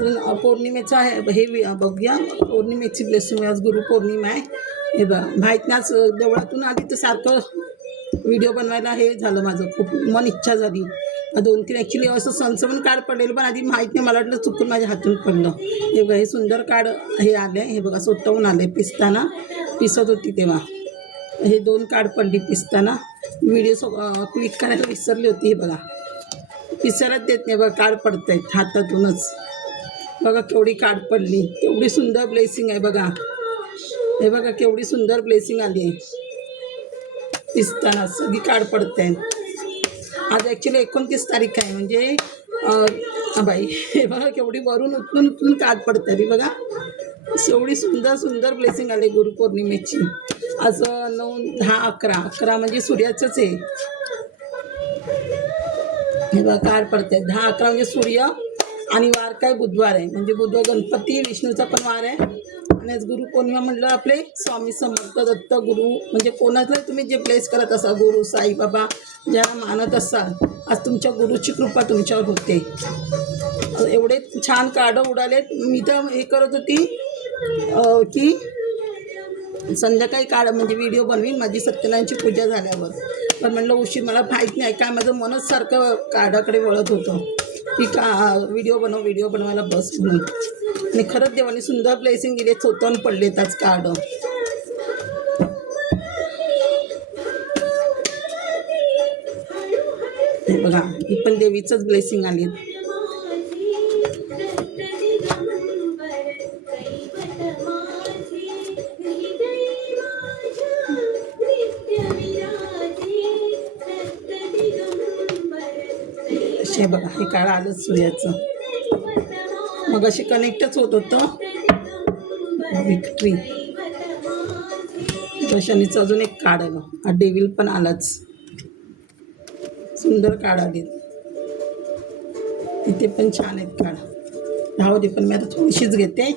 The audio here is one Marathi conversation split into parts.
अजून पौर्णिमेचं आहे हे बघूया. पौर्णिमेची ब्लेसिंग, आज गुरुपौर्णिमा आहे. हे बघा माहीत आज देवळातून आली तर सारखं व्हिडिओ बनवायला हे झालं, माझं खूप मन इच्छा झाली. 2-3 ॲक्च्युली असं सणसण कार्ड पडलेलं, पण आधी माहीत नाही, मला वाटलं चुकून माझ्या हातून पडलं. हे बघा हे सुंदर कार्ड हे आले, हे बघा स्वतःहून आले. पिसताना पिसत होती तेव्हा हे 2 कार्ड पडली पिसताना. व्हिडिओ क्लिक करायला विसरली होती. हे बघा पिसायलाच देत नाही बघा, कार्ड पडत आहेत हातातूनच. बघा केवढी कार्ड पडली, केवढी सुंदर ब्लेसिंग आहे बघा. हे बघा केवढी सुंदर ब्लेसिंग आली आहे. पिसताना सगळी कार्ड पडत आहेत. आज ॲक्च्युली 29 तारीख आहे, म्हणजे बाई हे बघा केवढी वरून उचलून उचलून कार्ड पडत आहे. बघा एवढी सुंदर सुंदर ब्लेसिंग आली गुरुपौर्णिमेची. आज 9, 10, 11 म्हणजे सूर्याचंच आहे. हे बघा कार्ड पडत आहे. 10, 11 म्हणजे सूर्य आणि वार काय बुधवार आहे, म्हणजे बुधवार गणपती विष्णूचा पण वार आहे. आणि आज गुरुपौर्णिमा म्हटलं आपले स्वामी समर्थ दत्त गुरु, म्हणजे कोणाला तुम्ही जे ब्लेस करत असाल, गुरु साईबाबा ज्याला मानत असाल, आज तुमच्या गुरुची कृपा तुमच्यावर होते. एवढे छान कार्ड उडालेत. मी तर हे करत होती की संध्याकाळी कार्ड म्हणजे व्हिडिओ बनवीन माझी सत्यनारायणची पूजा झाल्यावर, पण म्हणलं उशीर, मला माहीत नाही काय माझं मनच सारखं कार्डाकडे वळत होतं की व्हिडिओ बनवायला बस म्हणून. आणि खरंच देवाने सुंदर ब्लेसिंग दिले, स्वतःहून पडलेत आज कार्ड. हे बघा ही पण देवीचंच ब्लेसिंग आली. हे बघा हे काळ आलंच सूर्याचं. मग अशी कनेक्टच होत होतं. विक्ट्री शनीचं अजून एक कार्ड आलं. हा डेव्हिल पण आलाच. सुंदर कार्ड आले. इथे पण छान आहेत कार्ड. दे, पण मी आता थोडीशीच घेते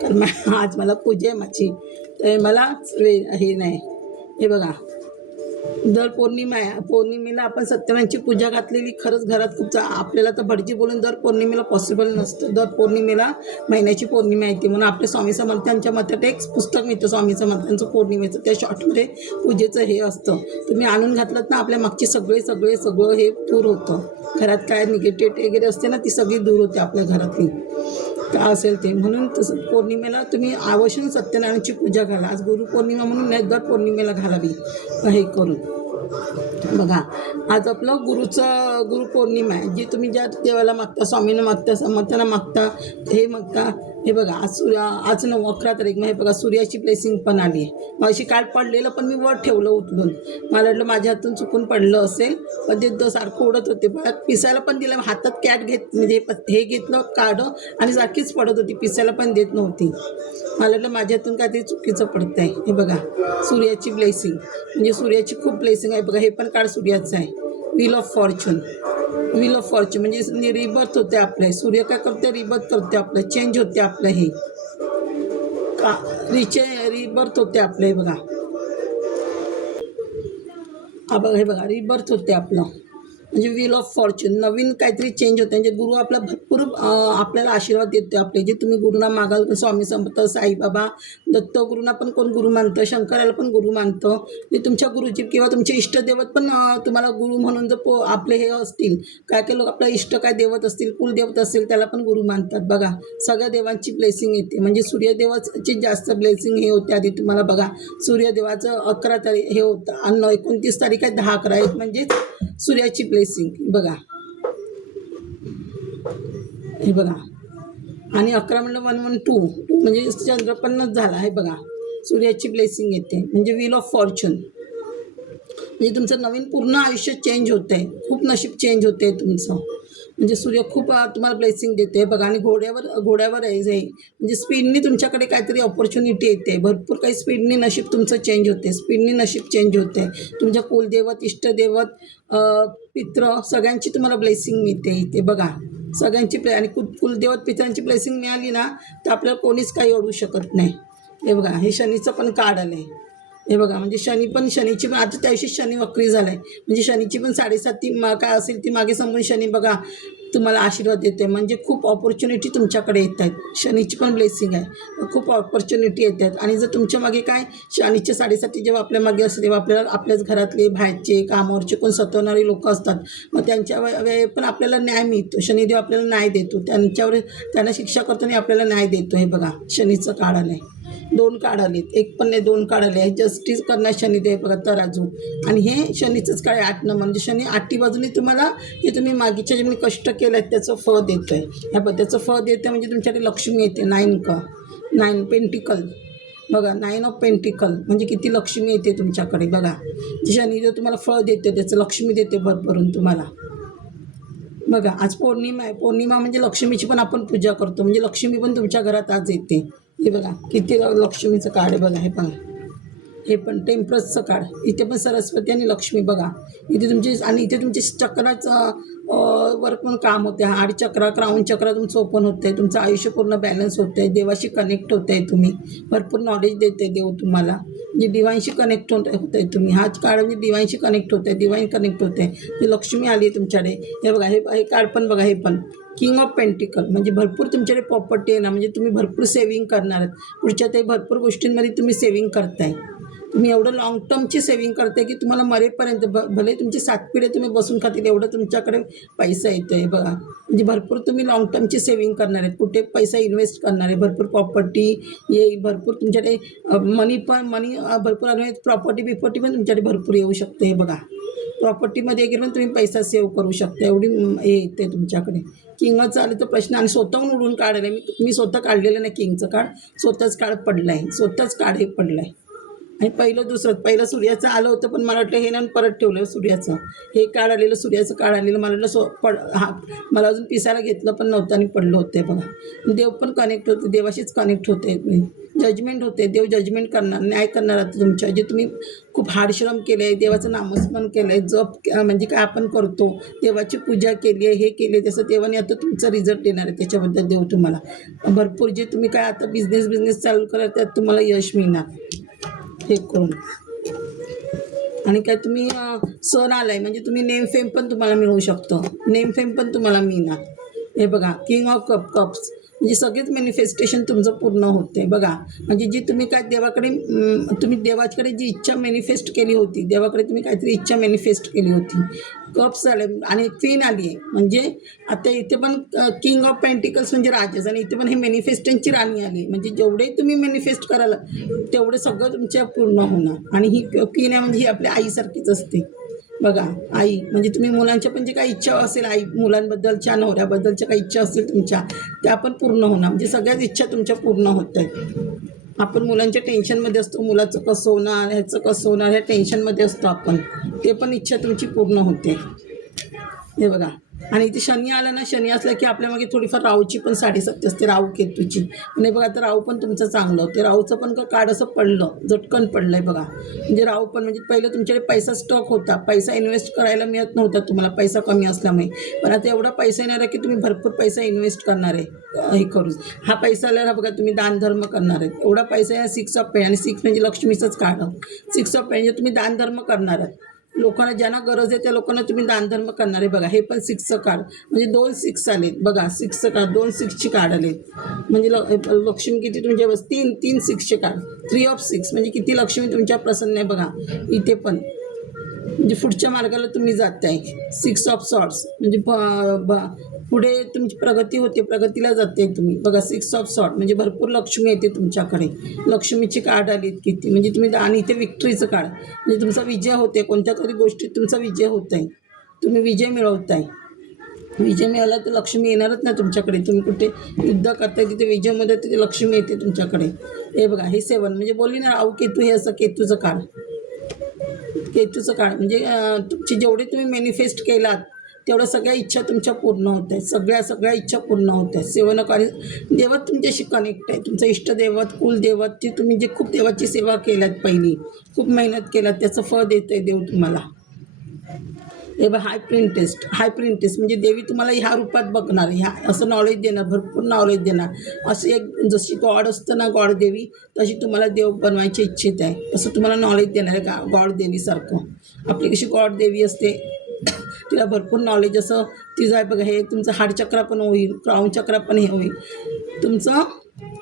कारण आज मला पूजा आहे माझी, तर मला हे नाही. हे बघा दर पौर्णिमा आहे, पौर्णिमेला आपण सत्यनारायणची पूजा घातलेली. खरंच घरात खूप आपल्याला तर भटजी बोलून दर पौर्णिमेला पॉसिबल नसतं. दर पौर्णिमेला महिन्याची पौर्णिमा येते, म्हणून आपल्या स्वामी समर्थांच्या मतात एक पुस्तक मिळतं स्वामी समर्थांचं पौर्णिमेचं. त्या शॉर्टमध्ये पूजेचं हे असतं. तुम्ही आणून घातलं ना आपल्या मागची सगळं हे दूर होतं. घरात काय निगेटिव्हिटी वगैरे असते ना ती सगळी दूर होते आपल्या घरातली, काय असेल ते. म्हणून तसं पौर्णिमेला तुम्ही अवश्य सत्यनारायणची पूजा घाला. आज गुरुपौर्णिमा म्हणून नाही, दर पौर्णिमेला घालावी हे करून. बघा आज आपलं गुरुपौर्णिमा आहे, जी तुम्ही ज्या देवाला मागता, स्वामींना मागता, समर्थांना मागता, हे मागता. हे बघा आज 9-11 तारीख. मग हे बघा सूर्याची ब्लेसिंग पण आली आहे. मग अशी कार्ड पडलेलं पण मी वर ठेवलं उचलून. मला वाटलं माझ्या हातून चुकून पडलं असेल, पण ते सारखं उडत होते. पिसायला पण दिलं, हातात कॅट म्हणजे हे घेतलं कार्ड आणि सारखीच पडत होती, पिसायला पण देत नव्हती. मला वाटलं माझ्या हातून काहीतरी चुकीचं पडतं आहे. हे बघा सूर्याची ब्लेसिंग, म्हणजे सूर्याची खूप ब्लेसिंग आहे. बघा हे पण कार्ड सूर्याचं आहे. व्हील ऑफ फॉर्च्यून म्हणजे रिबर्थ होते आपले. सूर्य काय करते, रिबर्थ करते आपलं, चेंज होते आपलं. हे रिबर्थ होते आपलं. हे बघा हे बघा रिबर्थ होते आपलं, म्हणजे व्हील ऑफ फॉर्च्यून, नवीन काहीतरी चेंज होते. म्हणजे गुरु आपला भरपूर आपल्याला आशीर्वाद देतो. आपले जे तुम्ही गुरुना मागाल, स्वामी समर्थ, साईबाबा, दत्त गुरुना पण कोण गुरु मानतं, शंकराला पण गुरु मानतं. ते तुमच्या गुरुजी किंवा तुमचे इष्टदेवत पण तुम्हाला गुरु म्हणून जर आपले हे असतील, काय लोक आपलं इष्ट काय देवत असतील, कुलदेवत असतील, त्याला पण गुरु मानतात. बघा सगळ्या देवांची ब्लेसिंग येते, म्हणजे सूर्यदेवाची जास्त ब्लेसिंग हे होते. आधी तुम्हाला बघा सूर्यदेवाचं 11 तारीख हे होतं, आणि 29 तारीख आहे, 10-11 एक म्हणजे सूर्याची ब्लेसिंग. बघा हे बघा, आणि 11 म्हणलं 112 म्हणजे चंद्र पन्नच झाला. हे बघा सूर्याची ब्लेसिंग येते, म्हणजे व्हील ऑफ फॉर्च्यून, म्हणजे तुमचं नवीन पूर्ण आयुष्य चेंज होतं आहे. खूप नशीब चेंज होते तुमचं, म्हणजे सूर्य खूप तुम्हाला ब्लेसिंग देते. बघा आणि घोड्यावर आहे हे, म्हणजे स्पीडनी तुमच्याकडे काहीतरी ऑपॉर्च्युनिटी येते. भरपूर काही स्पीडनी नशीब तुमचं चेंज होते, स्पीडनी नशीब चेंज होते. तुमच्या कुलदेवत, इष्टदेवत, पित्र सगळ्यांची तुम्हाला ब्लेसिंग मिळते इथे. बघा सगळ्यांची आणि कुलदेवत पित्रांची ब्लेसिंग मिळाली ना तर आपल्याला कोणीच काही अडवू शकत नाही. हे बघा हे शनीचं पण कार्ड आलं आहे. हे बघा म्हणजे शनीची पण आता त्या दिवशी शनी वक्री झाला आहे, म्हणजे शनीची पण 7.5 काय असेल ती मागे समोरून शनी बघा तुम्हाला आशीर्वाद देते. म्हणजे खूप ऑपॉर्च्युनिटी तुमच्याकडे येत आहेत. शनीची पण ब्लेसिंग आहे. खूप ऑपॉर्च्युनिटी येत आहेत. आणि जर तुमच्या मागे काय शनीच्या साडेसाती जेव्हा आपल्या मागे असते तेव्हा आपल्याला आपल्याच घरातले, बाहेरचे, कामावरचे कोण सतवणारी लोकं असतात. मग त्यांच्या पण आपल्याला न्याय मिळतो. शनिदेव आपल्याला न्याय देतो. त्यांना शिक्षा करतो आणि आपल्याला न्याय देतो. हे बघा शनीचं कार्ड आलं आहे. 2 कार्ड आलेत. एक पण नाही, 2 कार्ड आले आहे. जस्टिस करणार शनिदेव बघा तराजू. आणि हे शनीचंच काय 8 नंबर म्हणजे शनी 8ही बाजूने तुम्हाला हे तुम्ही मागीच्या जे कष्ट केलं आहे त्याचं फळ देतं आहे. ह्या त्याचं फळ देतं म्हणजे तुमच्याकडे लक्ष्मी येते. 9 पेंटिकल बघा, 9 ऑफ पेंटिकल म्हणजे किती लक्ष्मी येते तुमच्याकडे बघा. शनिदेव तुम्हाला फळ देते, त्याचं लक्ष्मी देते भरभरून तुम्हाला. बघा आज पौर्णिमा आहे. पौर्णिमा म्हणजे लक्ष्मीची पण आपण पूजा करतो. म्हणजे लक्ष्मी पण तुमच्या घरात आज येते. हे बघा किती लक्ष्मीचं कार्ड आहे बघा. हे बघा हे पण टेम्परसचं कार्ड. इथे पण सरस्वती आणि लक्ष्मी बघा. इथे तुमचे आणि इथे तुमचे चक्राचं वर पण काम होते. 8 चक्र, क्राऊन चक्र तुमचं ओपन होतं आहे. तुमचं आयुष्य पूर्ण बॅलन्स होतं आहे. देवाशी कनेक्ट होत आहे तुम्ही. भरपूर नॉलेज देते देव तुम्हाला. म्हणजे डिवाईनशी कनेक्ट होत आहे तुम्ही. हाच कार्ड म्हणजे डिवाईनशी कनेक्ट होत आहे. डिवाईन कनेक्ट होते. ते लक्ष्मी आली आहे तुमच्याकडे. हे बघा हे कार्ड पण बघा. हे पण किंग ऑफ पेंटिकल म्हणजे भरपूर तुमच्याकडे प्रॉपर्टी आहे ना. म्हणजे तुम्ही भरपूर सेविंग करणार आहात. पुढच्या ते भरपूर गोष्टींमध्ये तुम्ही सेविंग करताय. तुम्ही एवढं लाँग टर्मची सेविंग करताय की तुम्हाला मरेपर्यंत भले तुमची 7 पिढ्या तुम्ही बसून खातील एवढं तुमच्याकडे पैसा येतो आहे बघा. म्हणजे भरपूर तुम्ही लाँग टर्मची सेविंग करणार आहेत. कुठे पैसा इन्व्हेस्ट करणार आहे. भरपूर प्रॉपर्टी येईल. भरपूर तुमच्याकडे मनी भरपूर आले. प्रॉपर्टी पण तुमच्याकडे भरपूर येऊ शकते. हे बघा प्रॉपर्टीमध्ये गेलं तुम्ही पैसा सेव्ह करू शकता. एवढी हे येते तुमच्याकडे. किंगचं आलं तर प्रश्न आणि स्वतःहून उडून काढलं आहे. मी स्वतः काढलेलं नाही किंगचं कार्ड. स्वतःच कार्ड पडलं आहे. स्वतःच कार्ड हे पडलं आहे. आणि पहिलं सूर्याचं आलं होतं पण मला वाटलं हे ना परत ठेवलं सूर्याचं. हे कार्ड आलेलं सूर्याचं कार्ड आलेलं मला वाटलं मला अजून पिसायला घेतलं पण नव्हतं आणि पडलं होते बघा. देव पण कनेक्ट होते. देवाशीच कनेक्ट होते. जजमेंट होते. देव जजमेंट करणार, न्याय करणार आता तुमच्या. जे तुम्ही खूप हार्डश्रम केले आहे, देवाचं नामस्मरण केलं आहे, जप म्हणजे काय आपण करतो, देवाची पूजा केली आहे, हे केले तसं देवाने आता तुमचा रिझल्ट देणार आहे. त्याच्याबद्दल देव तुम्हाला भरपूर जे तुम्ही काय आता बिझनेस चालू करा त्यात तुम्हाला यश मिळणार हे करून. आणि काय तुम्ही सण आलाय म्हणजे तुम्ही नेम फेम पण तुम्हाला मिळू शकतं. नेम फेम पण तुम्हाला मिळणार. हे बघा किंग ऑफ कप्स म्हणजे सगळेच मॅनिफेस्टेशन तुमचं पूर्ण होते बघा. म्हणजे जी तुम्ही काय देवाकडे तुम्ही देवाकडे जी इच्छा मॅनिफेस्ट केली होती, देवाकडे तुम्ही काहीतरी इच्छा मॅनिफेस्ट केली होती. कप्स आले आणि क्वीन आली आहे. म्हणजे आता इथे पण किंग ऑफ पेंटिकल्स म्हणजे राजस आणि इथे पण हे मॅनिफेस्टनची राणी आली. म्हणजे जेवढे तुम्ही मॅनिफेस्ट कराल तेवढे सगळं तुमच्या पूर्ण होणार. आणि ही क्वीन आहे म्हणजे ही आपल्या आईसारखीच असते बघा. आई म्हणजे तुम्ही मुलांच्या पण जे काही इच्छा असेल, आई मुलांबद्दलच्या, नवऱ्याबद्दलच्या काही इच्छा असतील तुमच्या त्या पण पूर्ण होणार. म्हणजे सगळ्याच इच्छा तुमच्या पूर्ण होत आहेत. आपण मुलांच्या टेन्शनमध्ये असतो. मुलाचं कसं होणार, ह्याचं कसं होणार, ह्या टेन्शनमध्ये असतो आपण. ते पण इच्छा तुमची पूर्ण होते. हे बघा. आणि इथे शनी आला ना, शनी असला की आपल्यामागे थोडीफार राहूची पण साडेसती असते. राहू केतूची. आणि बघा आता राहू पण तुमचं चांगलं होते. राहूचं पण कार्ड असं पडलं, झटकन पडलं आहे बघा. म्हणजे राहू पण म्हणजे पहिलं तुमच्याकडे पैसा स्टॉक होता. पैसा इन्व्हेस्ट करायला मिळत नव्हता तुम्हाला, पैसा कमी असल्यामुळे. पण आता एवढा पैसा येणार आहे की तुम्ही भरपूर पैसा इन्व्हेस्ट करणार आहे हे करून. हा पैसा आल्याला बघा तुम्ही दानधर्म करणार आहे. एवढा पैसा आहे 6 ऑफ पेन आणि 6 म्हणजे लक्ष्मीचंच कार्ड. 6 ऑफ पेन म्हणजे तुम्ही दानधर्म करणार आहात. लोकांना ज्यांना गरज आहे त्या लोकांना तुम्ही दानधर्म करणार आहे बघा. हे पण 6चं कार्ड म्हणजे 2 6 आलेत बघा. 6चं कार्ड 2 6ची कार्ड आलेत. म्हणजे लक्ष्मी किती तुमच्या बस 3 6चे कार्ड. 3 ऑफ 6 म्हणजे किती लक्ष्मी तुमच्या प्रसन्न आहे बघा. इथे पण म्हणजे पुढच्या मार्गाला तुम्ही जात आहे. 6 ऑफ सॉर्ड्स म्हणजे पुढे तुमची प्रगती होते, प्रगतीला जाते तुम्ही बघा. 6 ऑफ सॉर्ड म्हणजे भरपूर लक्ष्मी येते तुमच्याकडे. लक्ष्मीची कार्ड आलीत किती म्हणजे तुम्ही. आणि इथे विक्ट्रीचं कार्ड म्हणजे तुमचा विजय होते. कोणत्या तरी गोष्टीत तुमचा विजय होत आहे. तुम्ही विजय मिळवताय. विजय मिळाला तर लक्ष्मी येणारच ना तुमच्याकडे. तुम्ही कुठे युद्ध करताय तिथे विजयमध्ये तिथे लक्ष्मी येते तुमच्याकडे. हे बघा हे 7 म्हणजे बोलली ना राहू केतू. हे असं केतूचं कार्ड. केतूचं कार्ड म्हणजे तुमची जेवढे तुम्ही मॅनिफेस्ट केलात तेवढ्या सगळ्या इच्छा तुमच्या पूर्ण होत आहेत. सगळ्या इच्छा पूर्ण होत आहेत. सेवनकारी देवत तुमच्याशी कनेक्ट आहे. तुमचं इष्टदेवत, कुलदेवत, ती तुम्ही जे खूप देवाची सेवा केल्यात पहिली, खूप मेहनत केलात त्याचं फळ देतं आहे देव तुम्हाला. हे बघा हाय प्रिंटेस्ट म्हणजे देवी तुम्हाला ह्या रूपात बघणार. ह्या असं नॉलेज देणार, भरपूर नॉलेज देणार. असं एक जशी गॉड असतं ना, गॉड देवी, तशी तुम्हाला देव बनवायची इच्छित आहे. असं तुम्हाला नॉलेज देणार आहे गॉड देवीसारखं. आपली कशी गॉड देवी असते तिला भरपूर नॉलेज असं तिचं आहे बघा. हे तुमचं हार्ट चक्र पण होईल, क्राऊन चक्र पण हे होईल तुमचं.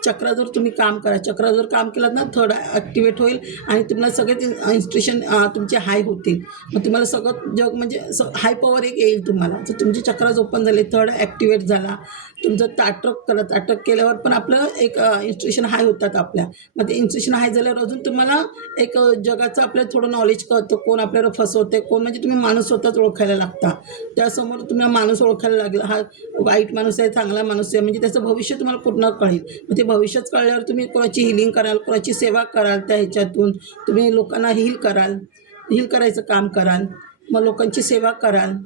चक्राजवर तुम्ही काम करा, चक्राजवर काम केलं ना थर्ड ॲक्टिवेट होईल आणि तुम्हाला सगळे इन्स्ट्रुक्शन तुमचे हाय होतील. मग तुम्हाला सगळं जग म्हणजे हाय पॉवर एक येईल तुम्हाला. तर तुमचे चक्राज ओपन झाले, थर्ड ॲक्टिवेट झाला, तुमचं ताटक केल्यावर पण आपलं एक इन्स्ट्रुक्शन हाय होतात आपल्या. मग ते इन्स्ट्रुक्शन हाय झाल्यावर अजून तुम्हाला एक जगाचं आपल्याला थोडं नॉलेज कळतं, कोण आपल्याला फसवते कोण. म्हणजे तुम्ही माणूस स्वतःच ओळखायला लागता. त्यासमोर तुम्हाला माणूस ओळखायला लागला, हा वाईट माणूस आहे चांगला माणूस आहे, म्हणजे त्याचं भविष्य तुम्हाला पूर्ण कळेल. मग ते भविष्यच कळल्यावर तुम्ही कोणाची हिलिंग कराल, कोणाची सेवा कराल, त्या ह्याच्यातून तुम्ही लोकांना हील करायचं काम कराल, मग लोकांची सेवा कराल.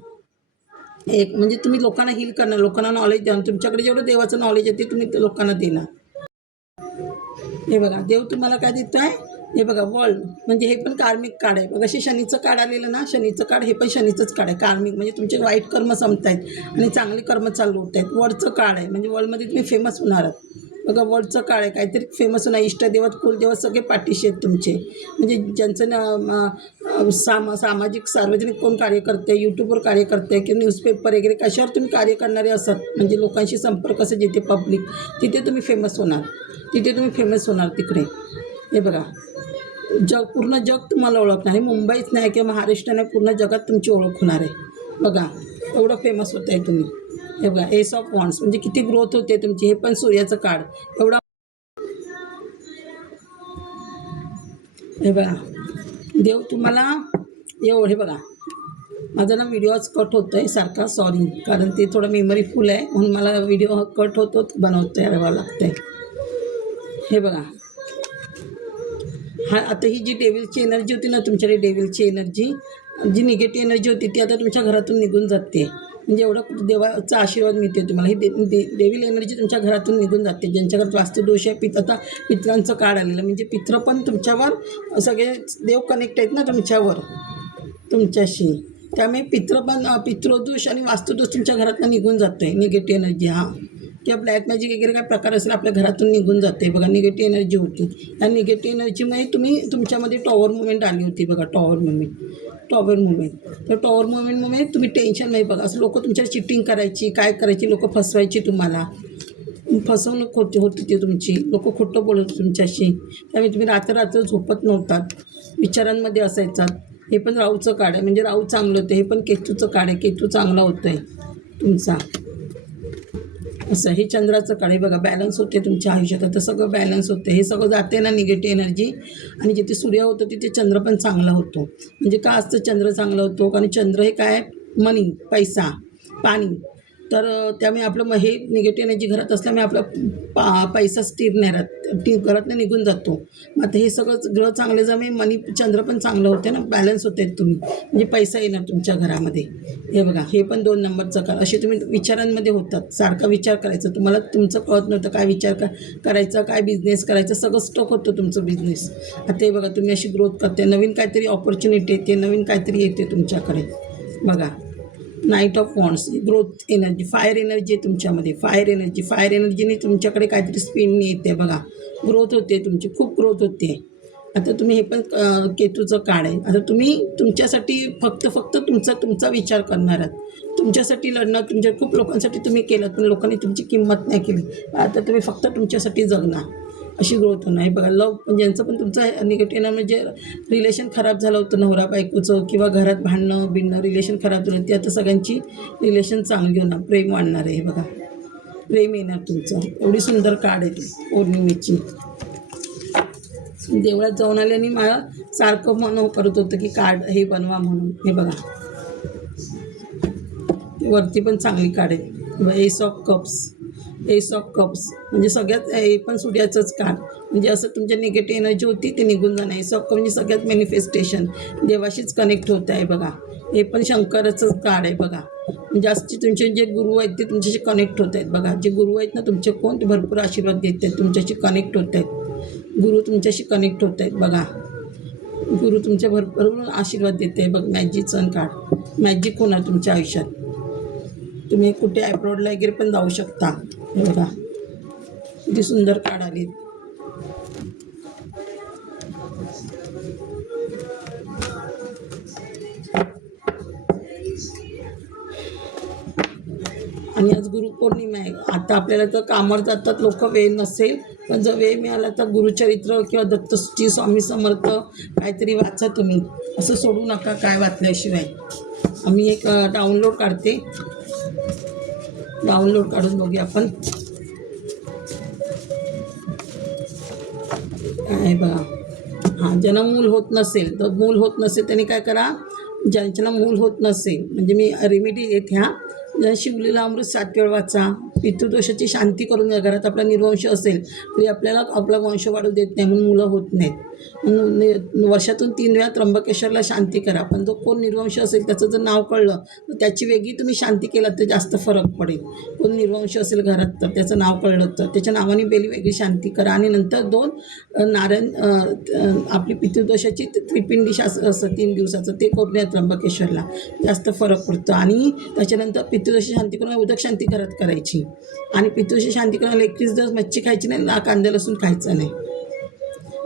एक म्हणजे तुम्ही लोकांना हील करणार, लोकांना नॉलेज द्या. तुमच्याकडे जेवढं देवाचं नॉलेज आहे ते तुम्ही लोकांना देणार. हे बघा देव तुम्हाला काय देतो आहे, हे बघा वर्ल्ड म्हणजे हे पण कार्मिक कार्ड आहे बघा. असे शनीचं कार्ड आलेलं ना, शनीचं कार्ड हे पण शनीचंच कार्ड आहे. कार्मिक म्हणजे तुमचे वाईट कर्म संपत आहेत आणि चांगले कर्म चालू होत आहेत. वर्ल्डचं कार्ड आहे म्हणजे वर्ल्डमध्ये तुम्ही फेमस होणार आहात बघा. वर्ल्डचं कार्ड आहे, काहीतरी फेमस होणार. इष्टदेवत कुलदेवत सगळे पाठीशी आहेत तुमचे. म्हणजे ज्यांचं सामाजिक सार्वजनिक कोण कार्य करते, यूट्यूबवर कार्य करते किंवा न्यूजपेपर वगैरे कशावर तुम्ही कार्य करणारे असत, म्हणजे लोकांशी संपर्क असं जिथे पब्लिक, तिथे तुम्ही फेमस होणार, तिकडे. हे बघा पूर्ण जग तुम्हाला ओळखणार. हे मुंबईच नाही किंवा महाराष्ट्र नाही, पूर्ण जगात तुमची ओळख होणार आहे बघा. एवढं फेमस होत आहे तुम्ही. हे बघा एस ऑफ वॉन्ड्स म्हणजे किती ग्रोथ होते तुमची. हे पण सूर्याचं कार्ड एवढा. हे बघा देव तुम्हाला हे बघा. माझा ना व्हिडिओ आज कट होतो आहे सारखा, सॉरी, कारण ते थोडं मेमरी फुल आहे म्हणून मला व्हिडिओ कट होतो, बनवता लागतं आहे. हे बघा हा आता ही जी डेव्हिलची एनर्जी होती ना तुमच्याकडे, डेव्हिलची एनर्जी जी निगेटिव्ह एनर्जी होती ती आता तुमच्या घरातून निघून जाते. म्हणजे एवढं देवाचा आशीर्वाद मिळते तुम्हाला. ही डेव्हिल एनर्जी तुमच्या घरातून निघून जाते. ज्यांच्या घरात वास्तुदोष आहे, आता पित्रांचं कार्ड आलेलं म्हणजे पित्र पण तुमच्यावर सगळे देव कनेक्ट आहेत ना तुमच्याशी. त्यामुळे पितृदोष आणि वास्तुदोष तुमच्या घरातून निघून जातो आहे. निगेटिव्ह एनर्जी किंवा ब्लॅक मॅजिक वगैरे काय प्रकार असेल आपल्या घरातून निघून जाते बघा. निगेटिव्ह एनर्जी होती. या निगेटिव्ह एनर्जीमुळे तुमच्यामध्ये टॉवर मुवमेंट आली होती बघा. टॉवर मुवमेंट तर टॉवर मुवमेंटमुळे तुम्ही टेन्शन नाही बघा. असं लोक तुमच्यावर चिटिंग करायची, काय करायची, लोक फसवायची तुम्हाला. फसवणूक होती ती तुमची. लोक खोटं बोलत तुमच्याशी. त्यामुळे तुम्ही रात्र झोपत नव्हतात, विचारांमध्ये असायचात. हे पण राहूचं कार्ड आहे म्हणजे राहू चांगलं होतं. हे पण केतूचं कार्ड आहे, केतू चांगला होतं आहे तुमचा. असं हे चंद्राचं कार्ड आहे बघा. बॅलन्स होते तुमच्या आयुष्यात. आता सगळं बॅलन्स होतं. हे सगळं जाते ना निगेटिव्ह एनर्जी. आणि जिथे सूर्य होतं तिथे चंद्र पण चांगला होतो. म्हणजे का असतं चंद्र चांगला होतो, कारण चंद्र हे काय, मनी, पैसा, पाणी. तर त्यामुळे आपलं हे निगेटिव्ह एनर्जी घरात असल्यामुळे आपला पैसा स्थिर नाही राहत, घरातनं निघून जातो. मग आता हे सगळं ग्रह चांगले जामे चंद्र पण चांगलं होते ना, बॅलन्स होते तुम्ही, म्हणजे पैसा येणार तुमच्या घरामध्ये. हे बघा हे पण 2 नंबरचं कार्ड. असे तुम्ही विचारांमध्ये होतात, सारखा विचार करायचा. तुम्हाला तुमचं कळत नव्हतं काय विचार करायचा, काय बिझनेस करायचा, सगळं स्टॉक होतं तुमचं बिझनेस. आता हे बघा तुम्ही अशी ग्रोथ करते, नवीन काहीतरी ऑपॉर्च्युनिटी येते, नवीन काहीतरी येते तुमच्याकडे बघा. Night of wands growth energy, fire energy आहे तुमच्यामध्ये. फायर एनर्जीने तुमच्याकडे काहीतरी स्पीडने येते बघा. ग्रोथ होते तुमची, खूप ग्रोथ होते. आता तुम्ही हे पण केतूचं कार्ड आहे. आता तुम्ही तुमच्यासाठी फक्त तुमचा विचार करणार आहात. तुमच्यासाठी लढणार, खूप लोकांसाठी तुम्ही केलं पण लोकांनी तुमची किंमत नाही केली. आता तुम्ही फक्त तुमच्यासाठी जगणार, अशी ग्रोथ होणार. हे बघा लव ज्यांचं पण तुमचं निगेटिव्ह म्हणजे रिलेशन खराब झालं होतं नवरा बायकोचं, किंवा घरात भांडणं रिलेशन खराब झालं, ते आता सगळ्यांची रिलेशन चांगली होणार, प्रेम वाढणार आहे. हे बघा प्रेम येणार तुमचं. एवढी सुंदर कार्ड आहे ती पौर्णिमेची. देवळात जाऊन आल्याने मला सारखं मन करत होतं की कार्ड हे बनवा म्हणून. हे बघा वरती पण चांगली कार्ड आहे. एस ऑफ कप्स म्हणजे सगळ्यात हे पण सूर्याचंच कार्ड. म्हणजे असं तुमच्या निगेटिव्ह एनर्जी होती ते निघून जाणं. एस ऑफ कप म्हणजे सगळ्यात मॅनिफेस्टेशन, देवाशीच कनेक्ट होत आहे बघा. हे पण शंकराचंच कार्ड आहे बघा. म्हणजे असं तुमचे जे गुरु आहेत ते तुमच्याशी कनेक्ट होत आहेत बघा. जे गुरु आहेत ना तुमचे कोण, ते भरपूर आशीर्वाद देत आहेत, तुमच्याशी कनेक्ट होत आहेत. गुरु तुमच्याशी कनेक्ट होत आहेत बघा. गुरु तुमच्या भरपूर आशीर्वाद देत आहे बघ. मॅजिकचं कार्ड, मॅजिक होणार तुमच्या आयुष्यात. तुम्ही कुठे ॲब्रॉडला वगैरे पण जाऊ शकता. हे बघा किती सुंदर कार्ड आली. आणि आज गुरुपौर्णिमा आहे. आता आपल्याला तर कामावर जातात लोक, वेळ नसेल, पण जर वेळ मिळाला तर गुरुचरित्र किंवा दत्तसूची, स्वामी समर्थ काहीतरी वाचा तुम्ही. असं सोडू नका काय वाचल्याशिवाय. आम्ही एक डाउनलोड काढते, डाउनलोड काढून बघूया आपण. आहे बघा. हां, ज्यांना मूल होत नसेल तर मूल होत नसेल त्याने काय करा, ज्यांच्याला मूल होत नसेल म्हणजे मी रेमेडी देते. ह्या ज्या शिवलीला अमृत 7 वेळ वाचा. पितृदोषाची शांती करून घ्या. घरात आपला निर्वंश असेल तरी आपल्याला आपला वंश वाढू देत नाही म्हणून मुलं होत नाहीत. वर्षातून 3 वेळा त्र्यंबकेश्वरला शांती करा. पण जो कोण निर्वंश असेल त्याचं जर नाव कळलं तर त्याची वेगळी तुम्ही शांती केलात तर जास्त फरक पडेल. कोण निर्वंश असेल घरात तर त्याचं नाव कळलं तर त्याच्या नावाने बेली वेगळी शांती करा. आणि नंतर 2 नारायण आपली पितृदोषाची त्रिपिंडी शास्त्र असतं 3 दिवसाचं, ते करून या त्र्यंबकेश्वरला, जास्त फरक पडतो. आणि त्याच्यानंतर पितृदोष शांती करून उदक शांती घरात करायची. आणि पितृदोष शांती करायला 21 दिवस मच्छी खायची नाही, कांदा लसूण खायचं नाही.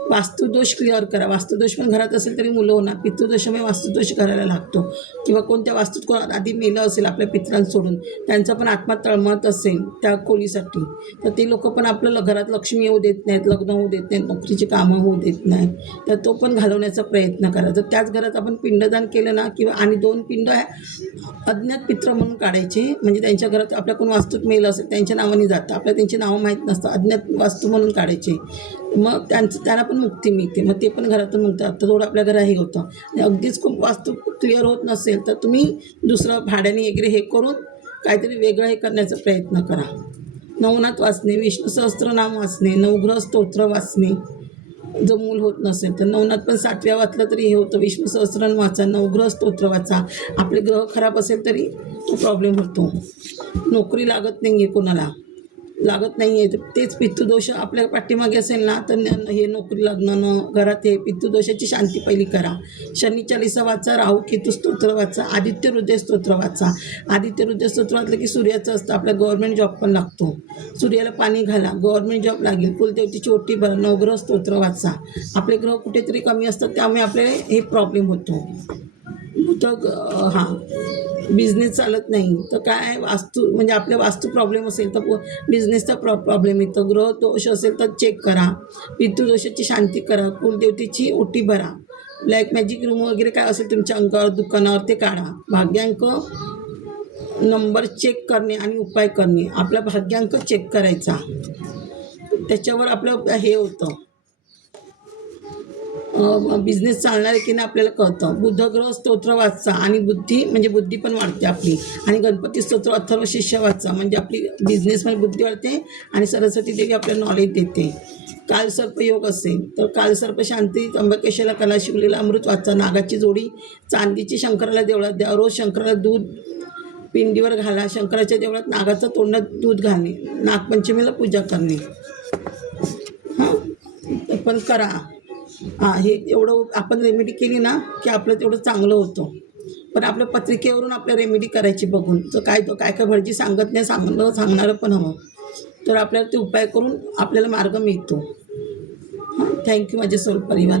वास्तुदोष क्लिअर करा. वास्तुदोष पण घरात असेल तरी मुलं होणार. पितृदोषामुळे वास्तुदोष करायला लागतो. किंवा कोणत्या वास्तूत कोण आधी मेलं असेल आपल्या पित्रांना सोडून, त्यांचा पण आत्मा तळमळत असेल त्या खोलीसाठी, तर ते लोक पण आपलं घरात लक्ष्मी येऊ देत नाहीत, लग्न होऊ देत नाहीत, नोकरीची कामं होऊ देत नाहीत, तर तो पण घालवण्याचा प्रयत्न करा. जर त्याच घरात आपण पिंडदान केलं ना, किंवा आणि 2 पिंड अज्ञात पित्र म्हणून काढायचे, म्हणजे त्यांच्या घरात आपल्या कोण वास्तूत मेलं असेल त्यांच्या नावाने जातं, आपल्याला त्यांची नावं माहीत नसतं, अज्ञात वास्तू म्हणून काढायचे. मग त्यांना पण मुक्ती मिळते. मग ते पण घरातून मुक्त. आता थोडं आपल्या घराही होतं. आणि अगदीच खूप वास्तू क्लिअर होत नसेल तर तुम्ही दुसरं भाड्याने वगैरे हे करून काहीतरी वेगळं हे करण्याचा प्रयत्न करा. नवनाथ वाचणे, विष्णू सहस्त्रनाम वाचणे, नवग्रह स्तोत्र वाचणे. जर मूल होत नसेल तर नवनाथ पण 7 वेळा वाचलं तरी हे होतं. विष्णू सहस्त्रनाम वाचा, नवग्रह स्तोत्र वाचा. आपले ग्रह खराब असेल तरी तो प्रॉब्लेम होतो. नोकरी लागत नाही आहे, कोणाला लागत नाही आहे, तर तेच पितृदोष आपल्या पाठीमागे असेल ना, तर हे नोकरी लागणं घरात हे पितृदोषाची शांती पहिली करा. शनी चालीसा वाचा, राहू केतू स्तोत्र वाचा, आदित्य हृदय स्तोत्र वाचा. आदित्य हृदय स्तोत्र वाचलं की सूर्याचं असतं, आपला गव्हर्नमेंट जॉब पण लागतो. सूर्याला पाणी घाला, गव्हर्नमेंट जॉब लागेल. कुलदेवतेची ओटी भरा, नवग्रह स्तोत्र वाचा. आपले ग्रह कुठेतरी कमी असतात त्यामुळे आपल्याला हे प्रॉब्लेम होतो. हां, बिझनेस चालत नाही तर काय, वास्तू म्हणजे आपल्या वास्तू प्रॉब्लेम असेल तर बिझनेसचा प्रॉब्लेम येतो. ग्रह दोष असेल तर चेक करा. पितृदोषाची शांती करा. कुलदेवतेची ओटी भरा. ब्लॅक मॅजिक रूम वगैरे काय असेल तुमच्या अंगावर दुकानावर ते काढा. भाग्यांक नंबर चेक करणे आणि उपाय करणे. आपला भाग्यांक चेक करायचा, त्याच्यावर आपलं हे होतं, बिझनेस चालणार आहे की नाही आपल्याला कळतं. बुधग्रह स्तोत्र वाचा आणि बुद्धी पण वाढते आपली. आणि गणपती स्तोत्र अथर्व शिष्य वाचा, म्हणजे आपली बिझनेसमध्ये बुद्धी वाढते आणि सरस्वती देवी आपल्याला नॉलेज देते. कालसर्प योग असेल तर कालसर्प शांती, त्र्यंबकेश्वरला कला शिवलेला अमृत वाचा. नागाची जोडी चांदीची शंकराला देवळात द्या. रोज शंकराला दूध पिंडीवर घाला. शंकराच्या देवळात नागाचं तोंडात दूध घालणे. नागपंचमीला पूजा करणे. हां, पण करा. हे एवढं आपण रेमेडी केली ना की आपलं तेवढं चांगलं होतं. पण आपल्या पत्रिकेवरून आपल्या रेमेडी करायची बघून. तर काय भटजी सांगत नाही, सांगणारं पण हवं, तर आपल्याला ते उपाय करून आपल्याला मार्ग मिळतो. थँक्यू माझे सर्व परिवार.